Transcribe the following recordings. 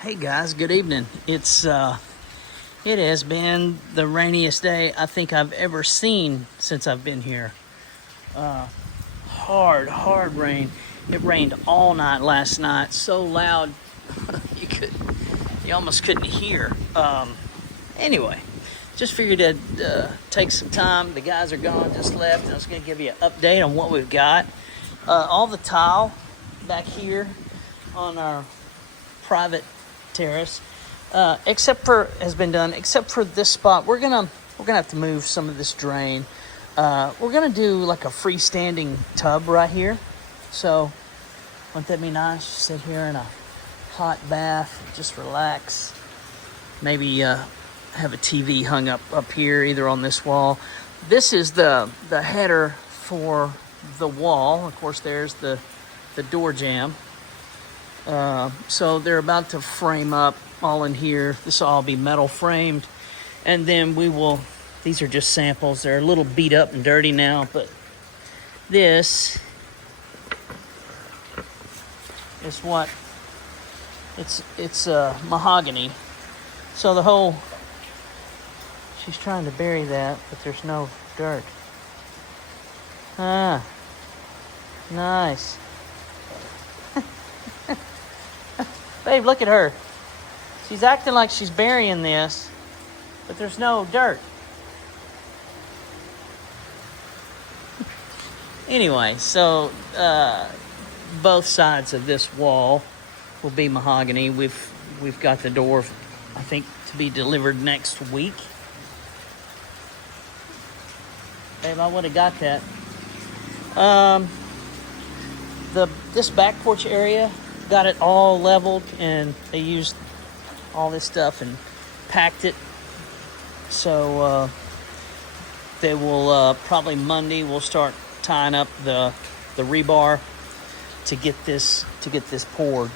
Hey guys, good evening. It has been the rainiest day I think I've ever seen since I've been here. Hard rain. It rained all night last night, so loud you almost couldn't hear. Anyway, just figured I'd take some time. The guys are gone, just left, and I was going to give you an update on what we've got. All the tile back here on our private terrace, has been done, except for this spot. We're gonna have to move some of this drain. We're gonna do like a freestanding tub right here. So, wouldn't that be nice? Sit here in a hot bath, just relax. Maybe have a TV hung up here, either on this wall. This is the header for the wall. Of course, there's the door jamb. So they're about to frame up all in here. This will all be metal framed. And then these are just samples. They're a little beat up and dirty now, but this is what, it's mahogany. So she's trying to bury that, but there's no dirt. Ah, nice. Babe, look at her. She's acting like she's burying this, but there's no dirt. Anyway, so both sides of this wall will be mahogany. We've got the door, I think, to be delivered next week. Babe, I would have got that. This back porch area, got it all leveled, and they used all this stuff and packed it. So they will probably Monday we'll start tying up the rebar to get this poured.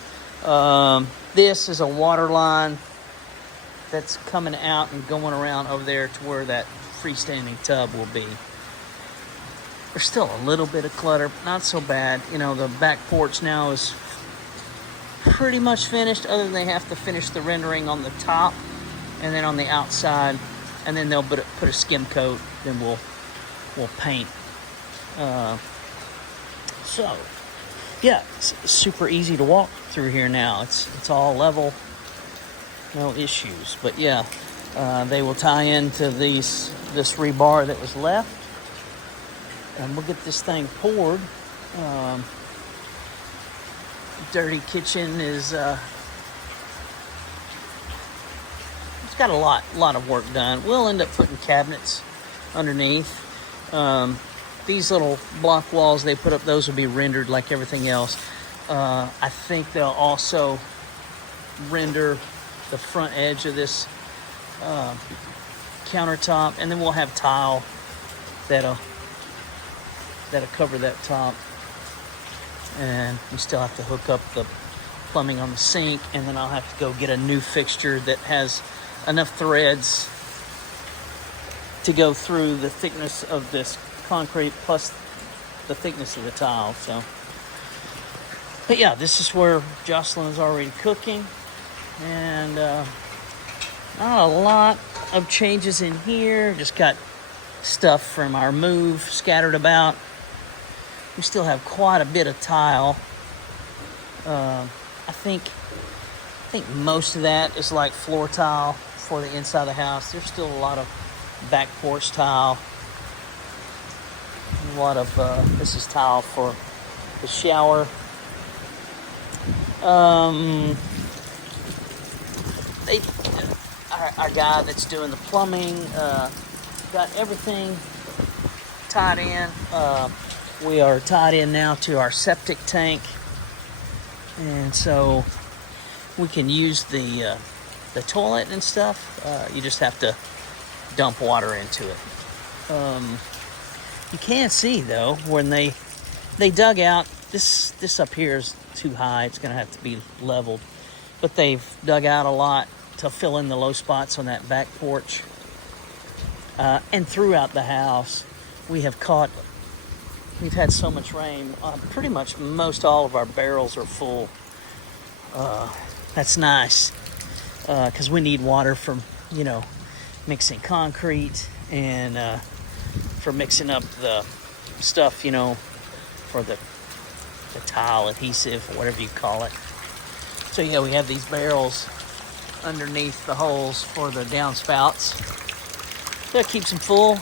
This is a water line that's coming out and going around over there to where that freestanding tub will be. There's still a little bit of clutter, but not so bad. You know, the back porch now is pretty much finished, other than they have to finish the rendering on the top and then on the outside, and then they'll put a skim coat. Then we'll paint. So yeah, it's super easy to walk through here now. It's all level, no issues. But yeah, they will tie into this rebar that was left, and we'll get this thing poured. Dirty kitchen is it's got a lot of work done. We'll end up putting cabinets underneath. These little block walls they put up, those will be rendered like everything else. I think they'll also render the front edge of this countertop, and then we'll have tile that'll cover that top. And we still have to hook up the plumbing on the sink, and then I'll have to go get a new fixture that has enough threads to go through the thickness of this concrete plus the thickness of the tile. So, but yeah, this is where Jocelyn is already cooking, and not a lot of changes in here. Just got stuff from our move scattered about. We still have quite a bit of tile. I think most of that is like floor tile for the inside of the house. There's still a lot of back porch tile. A lot of this is tile for the shower. Our guy that's doing the plumbing got everything tied in. We are tied in now to our septic tank, and so we can use the toilet and stuff. You just have to dump water into it. You can see though when they dug out this up here is too high. It's going to have to be leveled, but they've dug out a lot to fill in the low spots on that back porch, and throughout the house we've had so much rain. Pretty much most all of our barrels are full. That's nice, because we need water from, mixing concrete and for mixing up the stuff, for the tile adhesive, or whatever you call it. So yeah, we have these barrels underneath the holes for the downspouts. That keeps them full.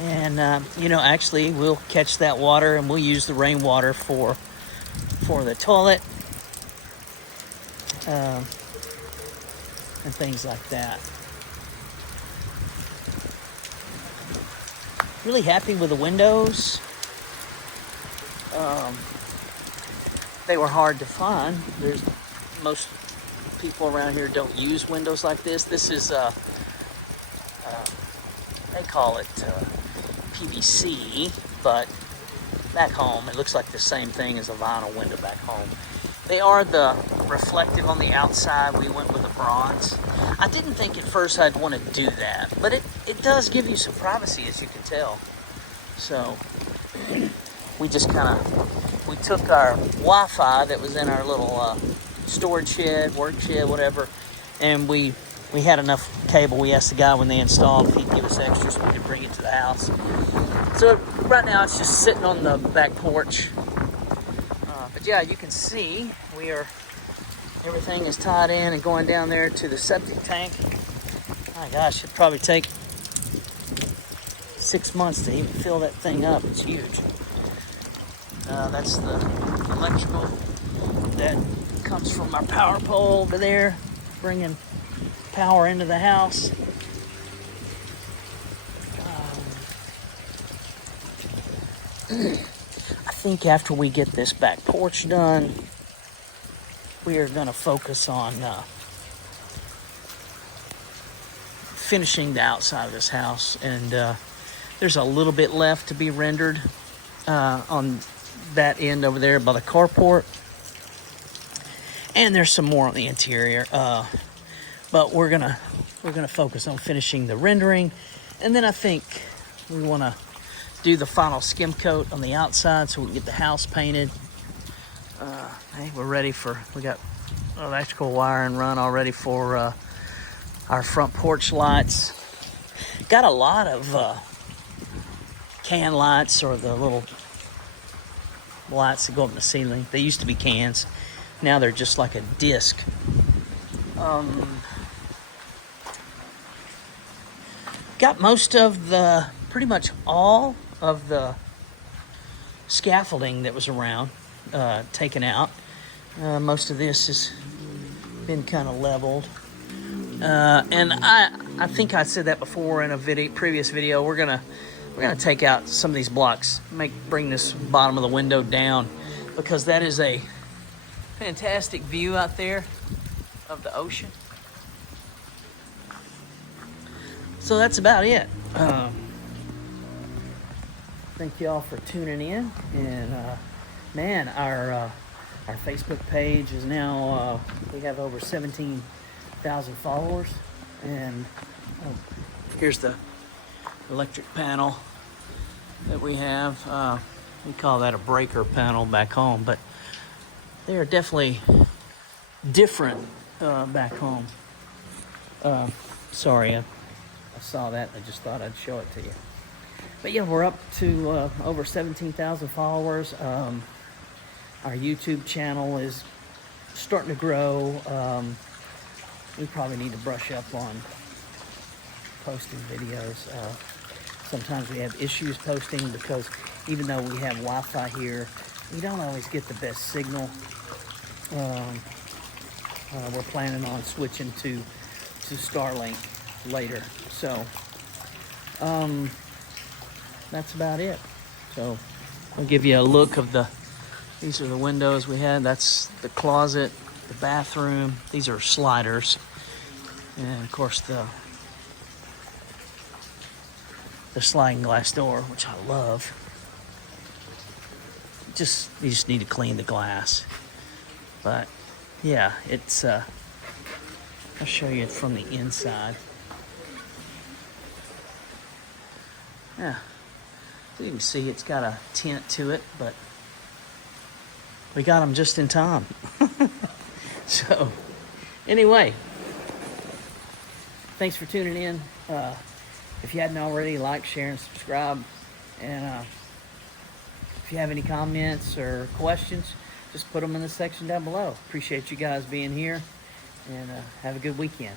And actually, we'll catch that water and we'll use the rainwater for the toilet and things like that. Really happy with the windows. They were hard to find. Most people around here don't use windows like this. This is they call it PVC, but back home it looks like the same thing as a vinyl window back home. They are the reflective on the outside. We went with a bronze. I didn't think at first I'd want to do that, but it does give you some privacy, as you can tell. So we just we took our Wi-Fi that was in our little storage shed, work shed, whatever, and we had enough cable. We asked the guy when they installed if he'd give us extra so we could bring it to the house. So right now it's just sitting on the back porch. But yeah, you can see everything is tied in and going down there to the septic tank. My gosh, it'd probably take 6 months to even fill that thing up. It's huge. That's the electrical that comes from our power pole over there, bringing power into the house. I think after we get this back porch done, we are going to focus on finishing the outside of this house. And there's a little bit left to be rendered on that end over there by the carport. And there's some more on the interior. But we're gonna focus on finishing the rendering, and then I think we want to do the final skim coat on the outside so we can get the house painted. Hey, we got electrical wiring run already for our front porch lights. Got a lot of can lights, or the little lights that go up in the ceiling. They used to be cans. Now they're just like a disc. Got pretty much all of the scaffolding that was around taken out. Most of this has been kind of leveled. And I think I said that before in a previous video. We're gonna take out some of these blocks, bring this bottom of the window down, because that is a fantastic view out there of the ocean. So that's about it. Thank you all for tuning in, and man, our Facebook page is now we have over 17,000 followers, and here's the electric panel that we have. We call that a breaker panel back home, but they are definitely different back home. Sorry, I saw that and I just thought I'd show it to you. But yeah, we're up to over 17,000 followers. Our YouTube channel is starting to grow. We probably need to brush up on posting videos. Sometimes we have issues posting because even though we have Wi-Fi here, we don't always get the best signal. We're planning on switching to Starlink later. So that's about it. So I'll give you a look of these are the windows we had. That's the closet, the bathroom. These are sliders. And of course the sliding glass door, which I love. You just need to clean the glass. But yeah, it's I'll show you it from the inside. Yeah, so you can see it's got a tint to it, but we got them just in time. So, anyway, thanks for tuning in. If you hadn't already, like, share, and subscribe. And if you have any comments or questions, just put them in the section down below. Appreciate you guys being here, and have a good weekend.